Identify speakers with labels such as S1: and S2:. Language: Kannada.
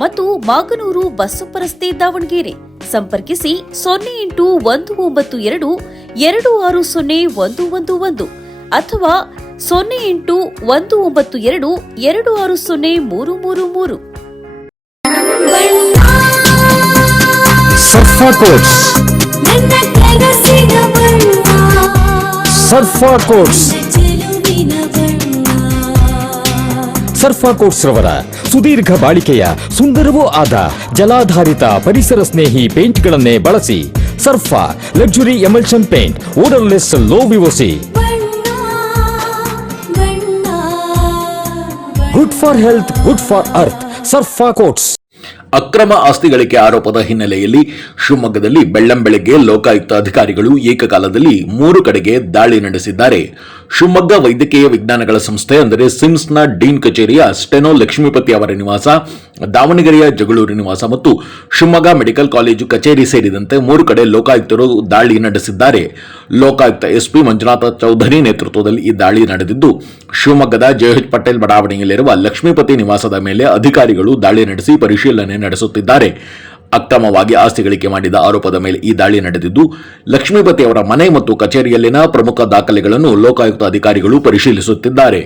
S1: ಮತ್ತು ಮಾಗನೂರು ಬಸ್ಸು ರಸ್ತೆ ದಾವಣಗೆರೆ. ಸಂಪರ್ಕಿಸಿ ಸೊನ್ನೆ ಎಂಟು ಒಂದು ಒಂಬತ್ತು ಎರಡು ಎರಡು ಆರು ಸೊನ್ನೆ ಒಂದು ಒಂದು ಒಂದು ಅಥವಾ ಸೊನ್ನೆ ಎಂಟು ಒಂದು ಒಂಬತ್ತು ಎರಡು ಎರಡು ಆರು ಸೊನ್ನೆ ಮೂರು ಮೂರು ಮೂರು.
S2: Surfa coats.
S3: Surfa coats.
S2: Surfa coats ರವರ ಸುದೀರ್ಘ ಬಾಳಿಕೆಯ ಸುಂದರವೂ ಆದ ಜಲಾಧಾರಿತ ಪರಿಸರ ಸ್ನೇಹಿ ಪೇಂಟ್ಗಳನ್ನೇ ಬಳಸಿ Sarfa luxury emulsion paint odourless low VOC
S3: ಬಣ್ಣ ಬಣ್ಣ
S2: good for health good for earth Sarfa coats
S4: ಅಕ್ರಮ ಆಸ್ತಿ ಗಳಿಕೆ ಆರೋಪದ ಹಿನ್ನೆಲೆಯಲ್ಲಿ ಶಿವಮೊಗ್ಗದಲ್ಲಿ ಬೆಳ್ಳಂಬೆಳಗ್ಗೆ ಲೋಕಾಯುಕ್ತ ಅಧಿಕಾರಿಗಳು ಏಕಕಾಲದಲ್ಲಿ ಮೂರು ಕಡೆಗೆ ದಾಳಿ ನಡೆಸಿದ್ದಾರೆ. ಶಿವಮೊಗ್ಗ ವೈದ್ಯಕೀಯ ವಿಜ್ಞಾನಗಳ ಸಂಸ್ಥೆ, ಅಂದರೆ ಸಿಮ್ಸ್ನ ಡೀನ್ ಕಚೇರಿಯ ಸ್ಟೆನೋ ಲಕ್ಷ್ಮೀಪತಿ ಅವರ ನಿವಾಸ ದಾವಣಗೆರೆಯ ಜಗಳೂರು ನಿವಾಸ ಮತ್ತು ಶಿವಮೊಗ್ಗ ಮೆಡಿಕಲ್ ಕಾಲೇಜು ಕಚೇರಿ ಸೇರಿದಂತೆ ಮೂರು ಕಡೆ ಲೋಕಾಯುಕ್ತರು ದಾಳಿ ನಡೆಸಿದ್ದಾರೆ. ಲೋಕಾಯುಕ್ತ ಎಸ್ಪಿ ಮಂಜುನಾಥ ಚೌಧರಿ ನೇತೃತ್ವದಲ್ಲಿ ಈ ದಾಳಿ ನಡೆದಿದ್ದು, ಶಿವಮೊಗ್ಗದ ಜೆಎಚ್ ಪಟೇಲ್ ಬಡಾವಣೆಯಲ್ಲಿರುವ ಲಕ್ಷ್ಮೀಪತಿ ನಿವಾಸದ ಮೇಲೆ ಅಧಿಕಾರಿಗಳು ದಾಳಿ ನಡೆಸಿ ಪರಿಶೀಲನೆ ನಡೆಸುತ್ತಿದ್ದಾರೆ. ಅಕ್ರಮವಾಗಿ ಆಸ್ತಿ ಗಳಿಕೆ ಮಾಡಿದ ಆರೋಪದ ಮೇಲೆ ಈ ದಾಳಿ ನಡೆದಿದ್ದು, ಲಕ್ಷ್ಮೀಪತಿ ಅವರ ಮನೆ ಮತ್ತು ಕಚೇರಿಯಲ್ಲಿನ ಪ್ರಮುಖ ದಾಖಲೆಗಳನ್ನು ಲೋಕಾಯುಕ್ತ ಅಧಿಕಾರಿಗಳು ಪರಿಶೀಲಿಸುತ್ತಿದ್ದಾರೆ.